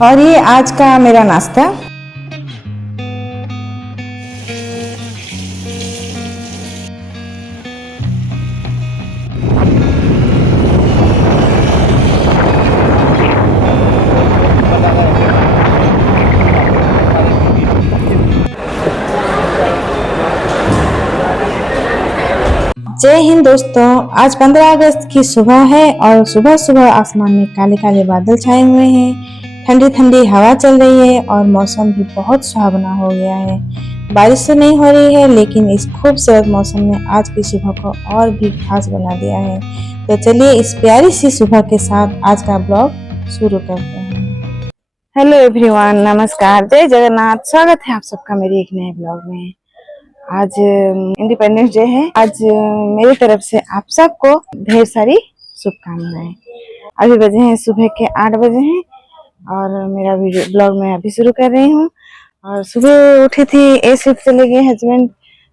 और ये आज का मेरा नाश्ता। बना रहा है बहुत सारे। जय हिंद दोस्तों, आज 15 अगस्त की सुबह है और सुबह सुबह आसमान में काले काले बादल छाए हुए हैं। ठंडी ठंडी हवा चल रही है और मौसम भी बहुत सुहावना हो गया है। बारिश तो नहीं हो रही है लेकिन इस खूबसूरत मौसम ने आज की सुबह को और भी खास बना दिया है। तो चलिए इस प्यारी सी सुबह के साथ आज का ब्लॉग शुरू करते हैं। हेलो एवरीवन, नमस्कार, जय जगन्नाथ। स्वागत है आप सबका मेरे एक नए ब्लॉग में। आज इंडिपेंडेंस डे है। आज मेरी तरफ से आप सबको ढेर सारी शुभकामनाएं। अभी बजे हैं सुबह के 8 बजे हैं और मेरा वीडियो ब्लॉग मैं अभी शुरू कर रही हूँ। और सुबह उठी थी, ए शिफ्ट चले गए हस्बैंड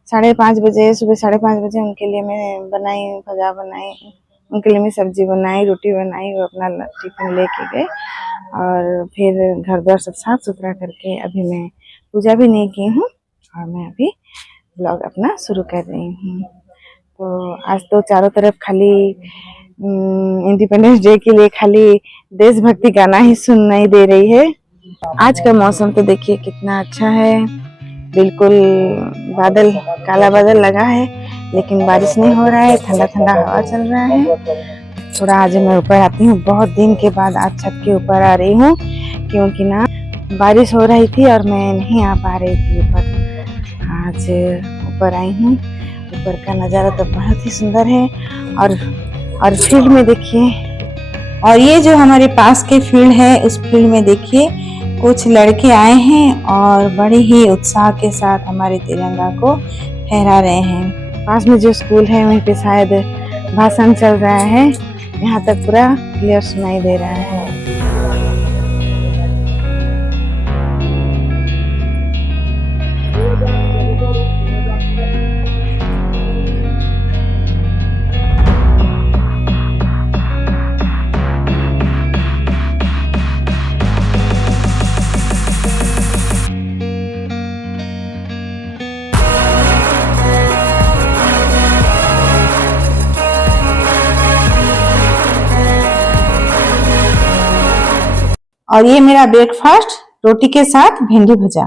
5:30 बजे। सुबह 5:30 बजे उनके लिए मैं बनाई, भजा बनाई, उनके लिए मैं सब्जी बनाई, रोटी बनाई, वो अपना टिफिन लेके गए। और फिर घर द्वार सब साफ सुथरा करके अभी मैं पूजा भी नहीं की हूँ और मैं अभी ब्लॉग अपना शुरू कर रही हूँ। तो आज तो चारों तरफ खाली इंडिपेंडेंस डे के लिए खाली देशभक्ति गाना ही सुनाई दे रही है। आज का मौसम तो देखिए कितना अच्छा है, बिल्कुल बादल, काला बादल लगा है लेकिन बारिश नहीं हो रहा है, ठंडा ठंडा हवा चल रहा है। थोड़ा आज मैं ऊपर आती हूँ, बहुत दिन के बाद आज छत के ऊपर आ रही हूँ क्योंकि ना बारिश हो रही थी और मैं नहीं आ पा रही थी ऊपर। आज ऊपर आई हूँ। ऊपर का नज़ारा तो बहुत ही सुंदर है। और फील्ड में देखिए, और ये जो हमारे पास के फील्ड है उस फील्ड में देखिए कुछ लड़के आए हैं और बड़े ही उत्साह के साथ हमारे तिरंगा को फहरा रहे हैं। पास में जो स्कूल है वहीं पे शायद भाषण चल रहा है। यहाँ तक पूरा क्लियर सुनाई दे रहा है। और ये मेरा ब्रेकफास्ट रोटी के साथ भिंडी भजा।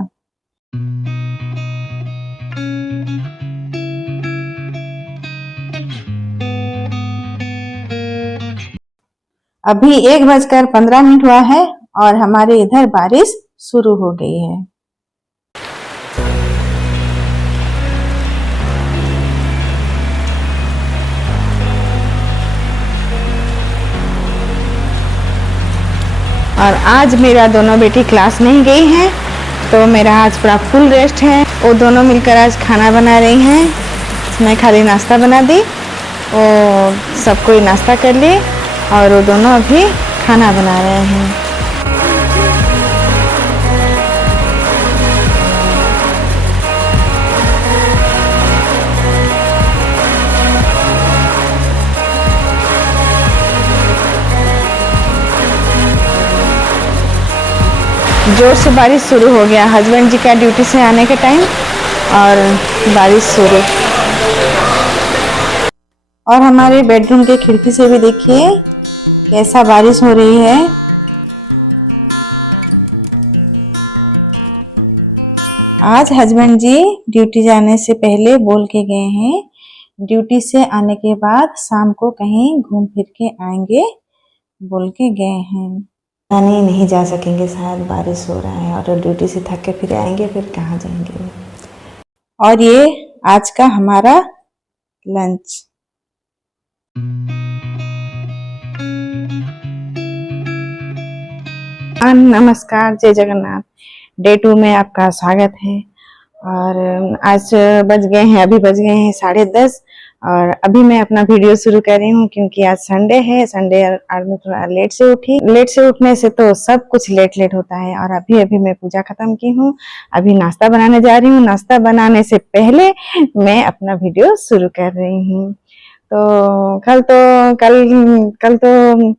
अभी 1:15 हुआ है और हमारे इधर बारिश शुरू हो गई है। और आज मेरा दोनों बेटी क्लास नहीं गई हैं तो मेरा आज पूरा फुल रेस्ट है। वो दोनों मिलकर आज खाना बना रही हैं। मैं खाली नाश्ता बना दी, वो सब कोई नाश्ता कर लिए और वो दोनों अभी खाना बना रहे हैं। जोर से बारिश शुरू हो गया, हस्बैंड जी का ड्यूटी से आने के टाइम और बारिश शुरू। और हमारे बेडरूम के खिड़की से भी देखिए कैसा बारिश हो रही है। आज हस्बैंड जी ड्यूटी जाने से पहले बोल के गए हैं, ड्यूटी से आने के बाद शाम को कहीं घूम फिर के आएंगे बोल के गए हैं। नहीं जा सकेंगे, शायद बारिश हो रहा है और ड्यूटी से थक के फिर आएंगे, फिर कहाँ जाएंगे। और ये आज का हमारा लंच। नमस्कार, जय जगन्नाथ। डे 2 में आपका स्वागत है। और आज बज गए हैं 10:30 और अभी मैं अपना वीडियो शुरू कर रही हूँ क्योंकि आज संडे है। संडे आज मैं थोड़ा लेट से उठी। लेट से उठने से तो सब कुछ लेट होता है। और अभी मैं पूजा खत्म की हूँ, अभी नाश्ता बनाने जा रही हूँ। नाश्ता बनाने से पहले मैं अपना वीडियो शुरू कर रही हूँ। तो कल तो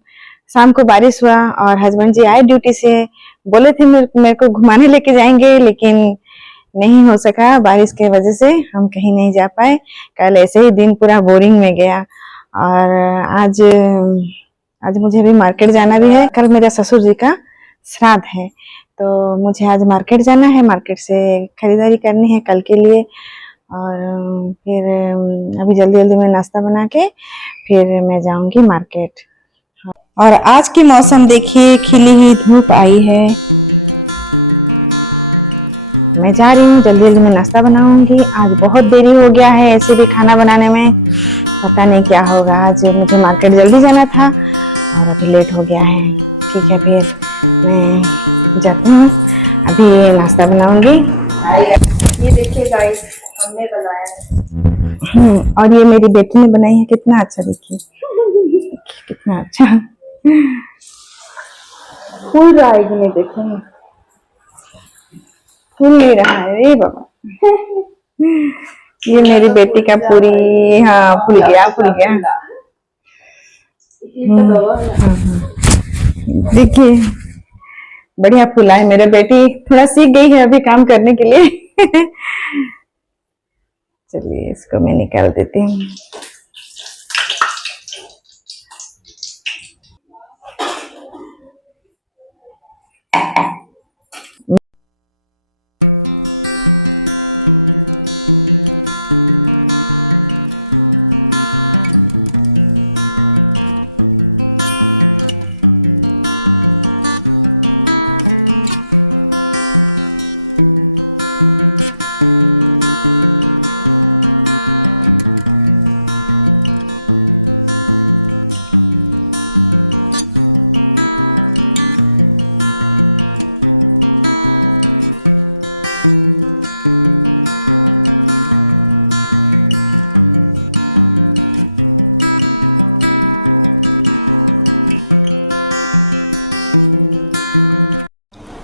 शाम को बारिश हुआ और हस्बैंड जी आए ड्यूटी से, बोले थे मेरे को घुमाने लेके जाएंगे, लेकिन नहीं हो सका बारिश के वजह से, हम कहीं नहीं जा पाए। कल ऐसे ही दिन पूरा बोरिंग में गया। और आज मुझे भी मार्केट जाना भी है। कल मेरा ससुर जी का श्राद्ध है, तो मुझे आज मार्केट जाना है, मार्केट से खरीदारी करनी है कल के लिए। और फिर अभी जल्दी जल्दी में नाश्ता बना के फिर मैं जाऊंगी मार्केट। और आज की मौसम देखिए, खिली हुई धूप आई है। मैं जा रही हूँ, जल्दी जल्दी में नाश्ता बनाऊंगी। आज बहुत देरी हो गया है ऐसे भी खाना बनाने में, पता नहीं क्या होगा। आज मुझे मार्केट जल्दी जाना था और अभी लेट हो गया है। ठीक है, फिर मैं जाती हूँ, अभी नाश्ता बनाऊंगी। ये देखिए गाइस, हमने बनाया है। और ये मेरी बेटी ने बनाई है। कितना अच्छा, देखिए कितना अच्छा फूल रहा है कि नहीं, देखेंगे। फूल नहीं रहा है रे बाबा। ये मेरी बेटी का पूरी, हाँ फूल गया, फूल गया। देखिए बढ़िया फूला है। मेरी बेटी थोड़ा सीख गई है अभी काम करने के लिए। चलिए इसको मैं निकाल देती हूँ।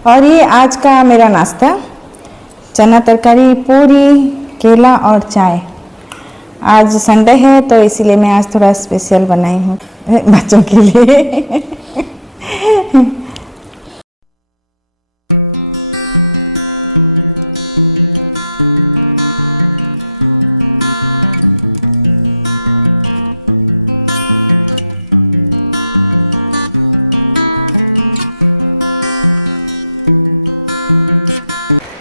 और ये आज का मेरा नाश्ता, चना तरकारी, पूरी, केला और चाय। आज संडे है तो इसीलिए मैं आज थोड़ा स्पेशल बनाई हूँ बच्चों के लिए।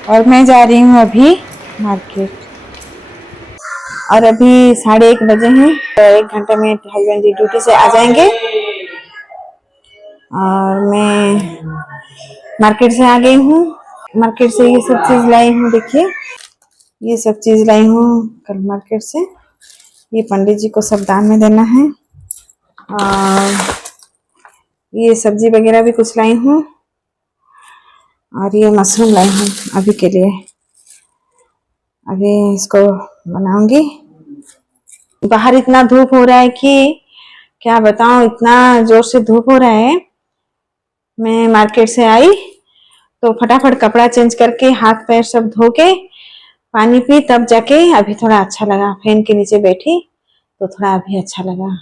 और मैं जा रही हूँ अभी मार्केट। और अभी 1:30 बजे हैं, तो 1 घंटे में हस्बैंड जी ड्यूटी से आ जाएंगे। और मैं मार्केट से आ गई हूँ। मार्केट से ये सब चीज लाई हूँ, देखिए ये सब चीज लाई हूँ कल मार्केट से। ये पंडित जी को सब दान में देना है। और ये सब्जी वगैरह भी कुछ लाई हूँ। और ये मशरूम लाई हूँ अभी के लिए, अभी इसको बनाऊंगी। बाहर इतना धूप हो रहा है कि क्या बताऊं, इतना जोर से धूप हो रहा है। मैं मार्केट से आई तो फटाफट कपड़ा चेंज करके हाथ पैर सब धो के पानी पी, तब जाके अभी थोड़ा अच्छा लगा। फैन के नीचे बैठी तो थोड़ा अभी अच्छा लगा।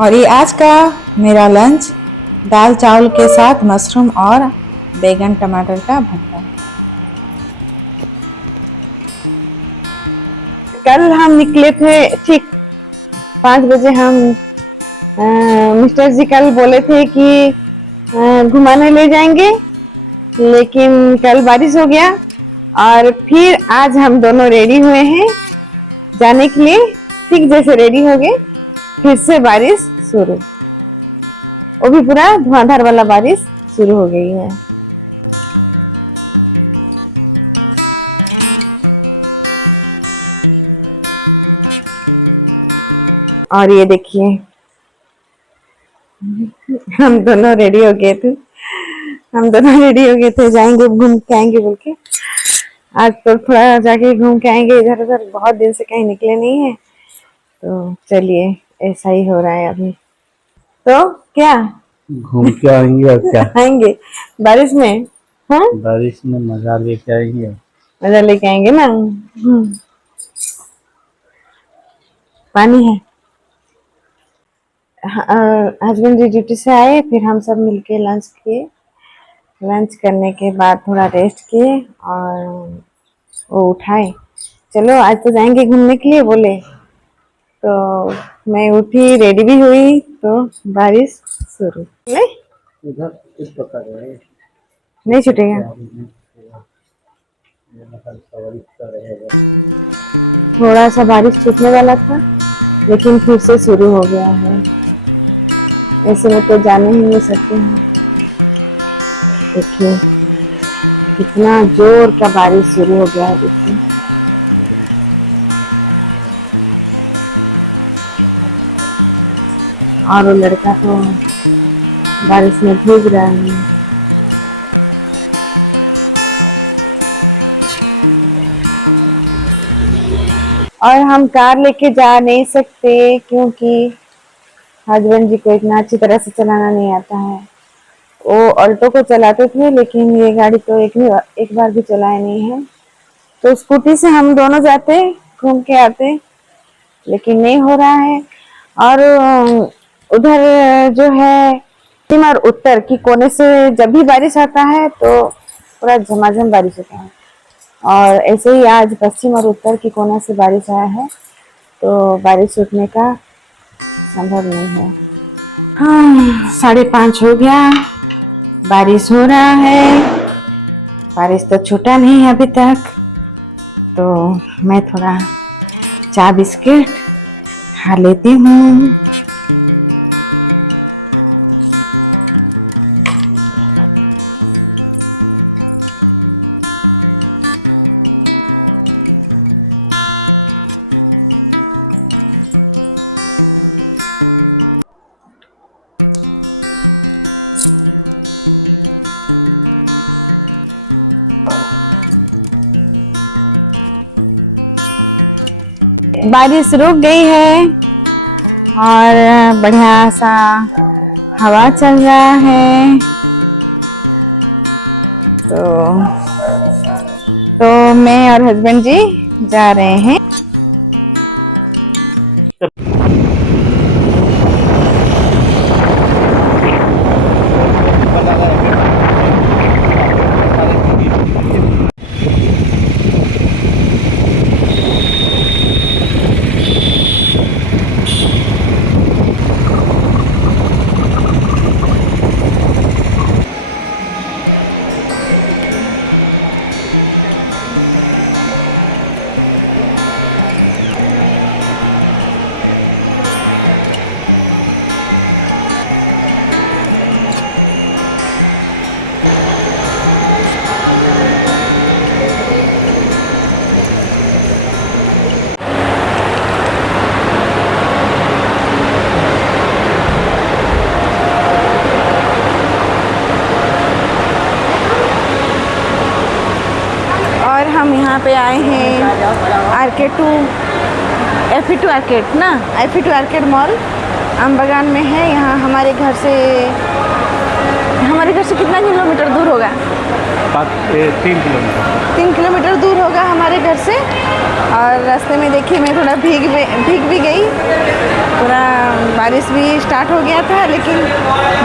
और ये आज का मेरा लंच, दाल चावल के साथ मशरूम और बैगन टमाटर का भरता। कल हम निकले थे ठीक 5 बजे। हम मिस्टर जी कल बोले थे कि घुमाने ले जाएंगे, लेकिन कल बारिश हो गया। और फिर आज हम दोनों रेडी हुए हैं जाने के लिए। ठीक जैसे रेडी हो गए फिर से बारिश शुरू। वो भी पूरा धुआंधार वाला बारिश शुरू हो गई है। और ये देखिए हम दोनों रेडी हो गए थे जाएंगे घूम के आएंगे बोल के। आज तो थोड़ा जाके घूम के आएंगे इधर उधर, बहुत दिन से कहीं निकले नहीं है, तो चलिए ऐसा ही हो रहा है अभी। तो क्या घूम के आएंगे और क्या आएंगे बारिश में? हाँ बारिश में मजा लेके आएंगे, मजा लेके आएंगे ना। पानी है। हस्बैंड जी ड्यूटी से आए, फिर हम सब मिलके लंच किए। लंच करने के बाद थोड़ा रेस्ट किए और वो उठाए, चलो आज तो जाएंगे घूमने के लिए बोले। तो मैं उठी, रेडी भी हुई, तो बारिश शुरू। नहीं छूटेगा, थोड़ा सा बारिश छूटने वाला था लेकिन फिर से शुरू हो गया है। ऐसे में तो जाने ही नहीं सकते। देखिए कितना जोर का बारिश शुरू हो गया है। और वो लड़का तो बारिश में भीग रहा है। और हम कार लेके जा नहीं सकते क्योंकि हस्बैंड जी को इतना अच्छी तरह से चलाना नहीं आता है। वो ऑल्टो को चलाते थे लेकिन ये गाड़ी तो एक बार भी चलाए नहीं है। तो स्कूटी से हम दोनों जाते, घूम के आते, लेकिन नहीं हो रहा है। और उधर जो है पश्चिम और उत्तर की कोने से जब भी बारिश आता है तो पूरा झमाझम बारिश होता है। और ऐसे ही आज पश्चिम और उत्तर की कोने से बारिश आया है, तो बारिश रुकने का संभव नहीं है। हाँ 5:30 हो गया, बारिश हो रहा है। बारिश तो छूटा नहीं है अभी तक, तो मैं थोड़ा चाय बिस्किट खा लेती हूँ। बारिश रुक गई है और बढ़िया सा हवा चल रहा है। तो मैं और हस्बैंड जी जा रहे हैं। बना रहा है बहुत सारे हम यहाँ पे आए हैं आर्केड टू FE2 आर्केड ना, FE2 आर्केड मॉल आमबगान में है। यहाँ हमारे घर से कितना किलोमीटर दूर होगा? 3 किलोमीटर 3 किलोमीटर दूर होगा हमारे घर से। और रास्ते में देखिए मैं थोड़ा भीग भी गई, पूरा बारिश भी स्टार्ट हो गया था, लेकिन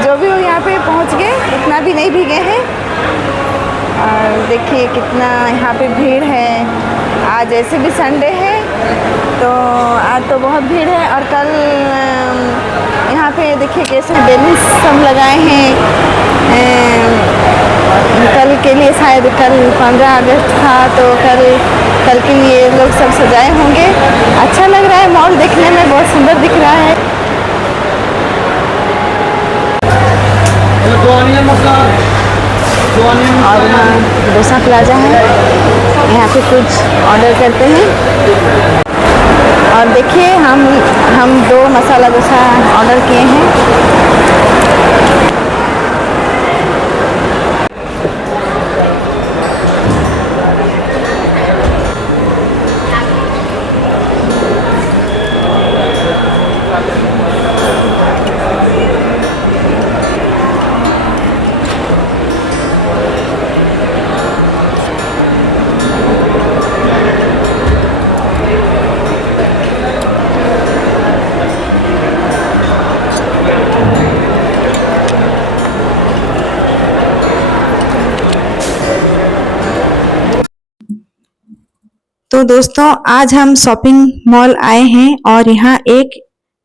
जो भी हो यहाँ पे पहुँच गए, इतना भी नहीं भीगे हैं। और देखिए कितना यहाँ पे भीड़ है। आज ऐसे भी संडे है, तो आज तो बहुत भीड़ है। और कल यहाँ पे देखिए कैसे बैलून सब लगाए हैं। कल के लिए शायद कल 15 अगस्त था, तो कल के लिए लोग सब सजाए होंगे। अच्छा लग रहा है, मॉल देखने में बहुत सुंदर दिख रहा है। और यहाँ डोसा प्लाजा है, यहाँ पे कुछ ऑर्डर करते हैं। और देखिए हम 2 मसाला डोसा ऑर्डर किए हैं। तो दोस्तों आज हम शॉपिंग मॉल आए हैं और यहाँ एक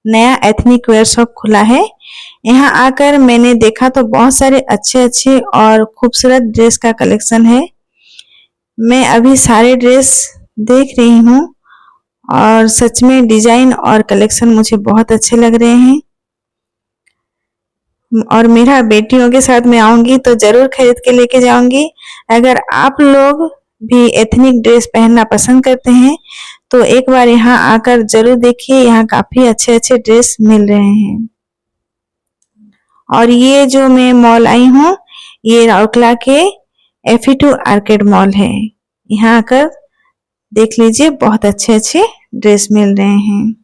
नया एथनिक वेयर शॉप खुला है। यहाँ आकर मैंने देखा तो बहुत सारे अच्छे और खूबसूरत ड्रेस का कलेक्शन है। मैं अभी सारे ड्रेस देख रही हूँ और सच में डिजाइन और कलेक्शन मुझे बहुत अच्छे लग रहे हैं। और मेरा बेटियों के साथ मैं आऊंगी तो जरूर खरीद के लेके जाऊंगी। अगर आप लोग भी एथनिक ड्रेस पहनना पसंद करते हैं तो एक बार यहाँ आकर जरूर देखिए, यहाँ काफी अच्छे ड्रेस मिल रहे हैं। और ये जो मैं मॉल आई हूँ ये राउरकेला के FE2 आर्केड मॉल है। यहाँ आकर देख लीजिए, बहुत अच्छे ड्रेस मिल रहे हैं।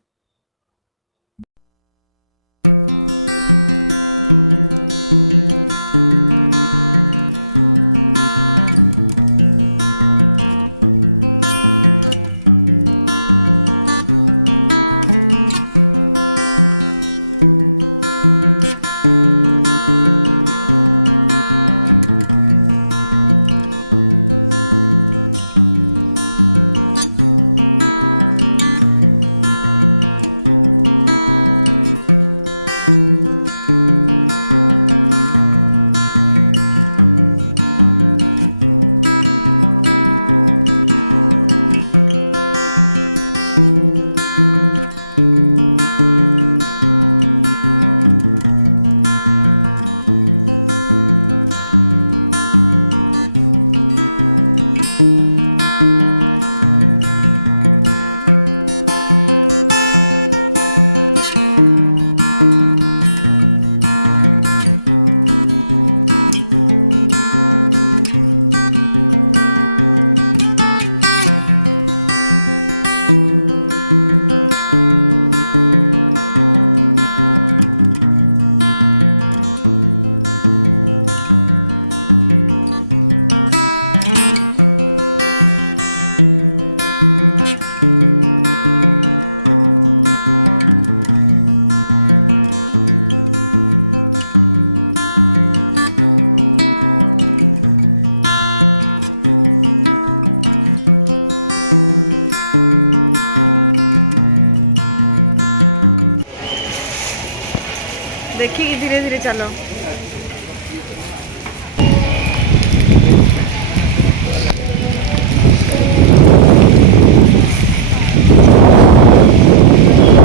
देखिए धीरे धीरे चलो।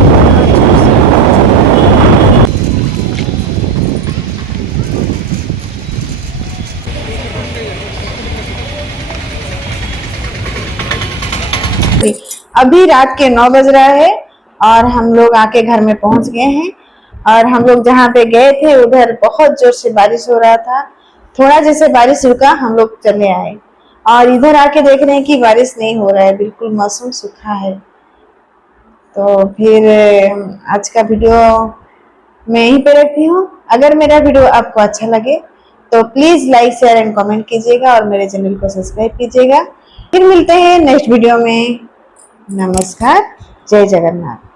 इतना जोर से हवा चल रहा है। अभी रात के 9 बज रहा है और हम लोग आके घर में पहुंच गए हैं। और हम लोग जहाँ पे गए थे उधर बहुत जोर से बारिश हो रहा था। थोड़ा जैसे बारिश रुका हम लोग चले आए और इधर आके देख रहे हैं कि बारिश नहीं हो रहा है, बिल्कुल मौसम सूखा है। तो फिर आज का वीडियो मैं यहीं पे रखती हूँ। अगर मेरा वीडियो आपको अच्छा लगे तो please like share and comment कीजिएगा और मेरे चैनल को सब्सक्राइब कीजिएगा। फिर मिलते हैं नेक्स्ट वीडियो में। नमस्कार, जय जगन्नाथ।